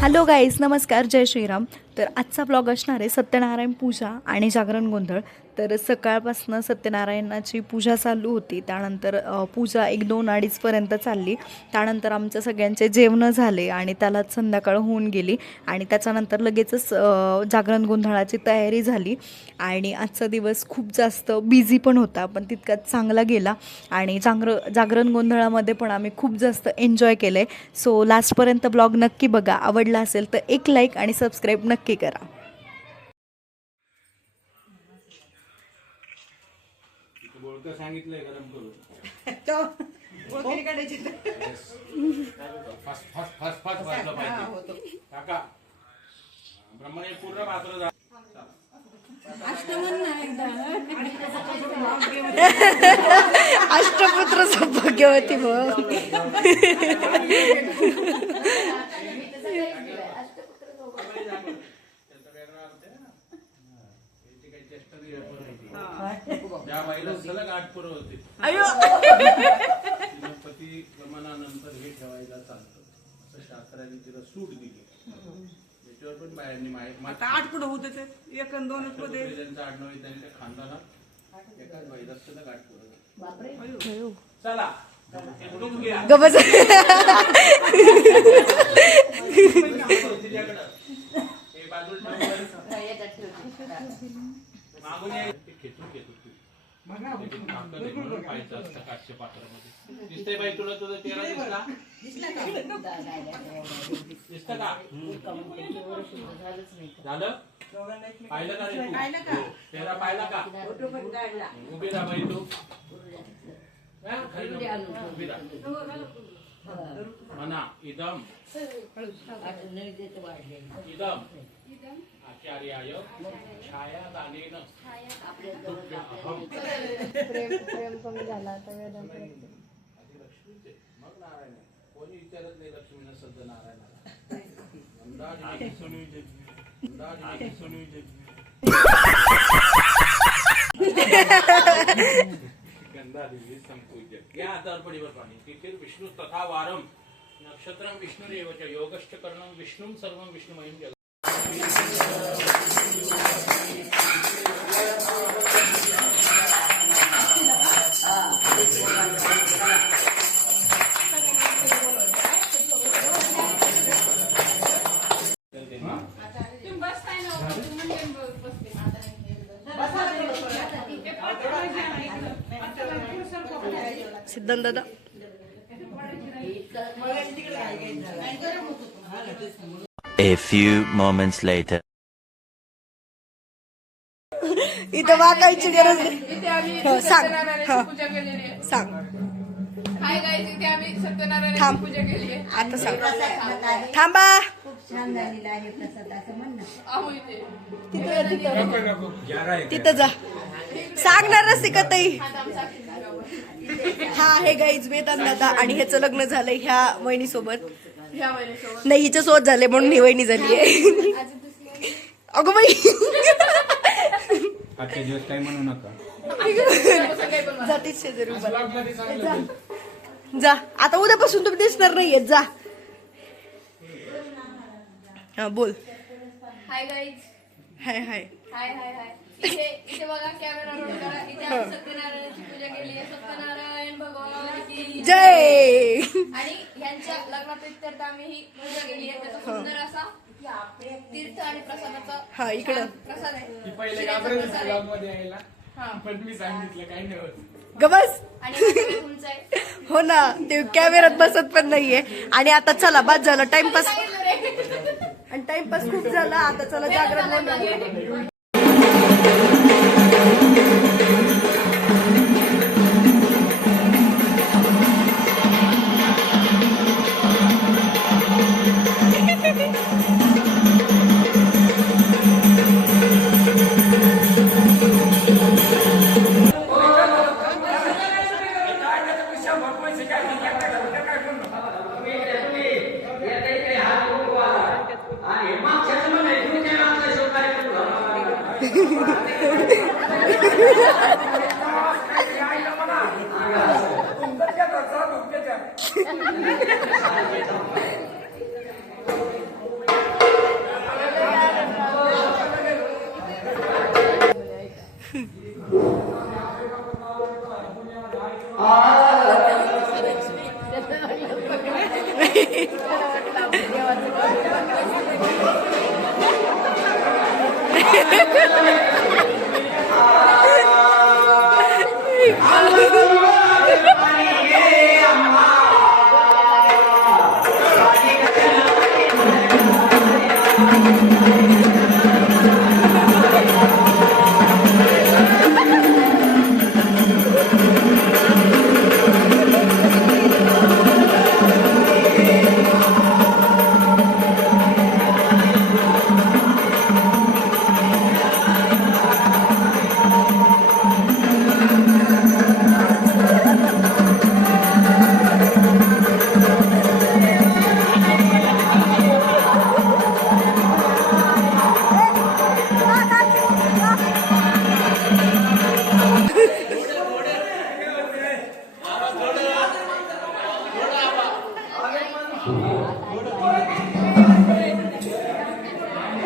Hello guys, नमस्कार, जय श्रीराम. तर आजचा ब्लॉग असणार आहे सत्यनारायण पूजा आणि जागरण गोंधळ. तर सकाळपासून सत्यनारायणाची पूजा चालू होती, त्यानंतर पूजा 1-2-2:30पर्यंत चालली. त्यानंतर आमचं सगळ्यांचे जेवणं झाले आणि त्याला संध्याकाळ होऊन गेली आणि त्याच्यानंतर लगेचच जागरण गोंधळाची तयारी झाली. आणि आजचा दिवस खूप जास्त बिझी पण होता, पण तितकाच चांगला गेला. आणि जागरण गोंधळामध्ये पण आम्ही खूप जास्त एन्जॉय केलं आहे. सो लास्टपर्यंत ब्लॉग नक्की बघा. आवडला असेल तर एक लाईक आणि सबस्क्राईब नक्की करा. सांगितलंय गरम करून काका ब्रह्मणे पूर्ण पात्र अष्टपुत्र सौभाग्यवती भव. ज्या बाईला सलग 8 पोरं होते पती गमनानंतर हे ठेवायला चालतं असं शास्त्राने तिला सूट दिली. त्याच्यावर पण बायांनी माहिती 8 कुठं होते ते 1 आणि 2 मध्ये त्यांचं आडनाव आहे, त्यांच्या खानदानात एकाच बाईला सलग 8 पोरं. चला गबस. मागून खेचून घेतो पाहायचं असतं काचच्या पात्रामध्ये. दिसतंय बाई तुला? तुझा चेहरा दिसला दिसत का? झालं पाहिलं का रे तू? चेहरा पाहिला का? उभी राहा बाई तू. उभी राहा. म्हणा इदम इदम आचार्याय छायादानेन प्रेम कमी झाला आता लक्ष्मीचे मग नारायण. कोणी विचारत नाही लक्ष्मीनं सध्या नारायणाला. गंधादेवी संपूज्य या तर्पणीवर पाणी तिथे विष्णू तथा वारम नक्षत्रम विष्णुरेव च योगश्च करणं विष्णुं सर्वं विष्णुमयं जगत्. सिद्धांत दादा. A few moments later. इथं वाकायची गरज नाही. इथे आम्ही सांग. सत्यनारायणाची पूजा केलेली आहे. सांग. हाय गाईज, इथे आम्ही सत्यनारायणाची थांब. पूजा केली आहे. आता सांग. थांबा. आहो इथे तिथं जा. सांगणार रसिका ताई. आता साक्षी झाल्यावर हा हे गाईज वेदांत दादा आणि ह्याचं लग्न झालंय ह्या वहिनी सोबत. ह्या महिन्यासोबत नाही, हिच्या सोबत झाले म्हणून ही वहिनी झाली आहे. अगं बाई, आजच्या दिवस काही म्हणू नका. जातीच शेजारी उभा. जा आता, उद्यापासून तुम्ही दिसणार नाहीये. जा. हा बोल. Hi guys. Hi hi. Hi hi hi. इथे बघा कॅमेरा रोल करा. इथे आम्ही सत्यनारायणाची पूजा केली आहे. सत्यनारायण भगवान की जय. आणि ह्यांच्या लग्नाप्रित्यर्थ आम्ही ही पूजा केली आहे. त्याचा सुंदर असा तीर्थ आणि प्रसादाचा हा इकडं प्रसाद आहे. पहिले घाबरत ब्लॉग मध्ये यायला, पण मी सांगितलं काही नाही होत. गबस. आणि हा तुमचा आहे. हो ना, ते कॅमेऱ्यात बसत पण नाहीये. आणि आता चला, बाद झाला टाइमपास. आणि टाइमपास खूप झाला. आता चला जागरण गोंधळ.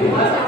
Thank you.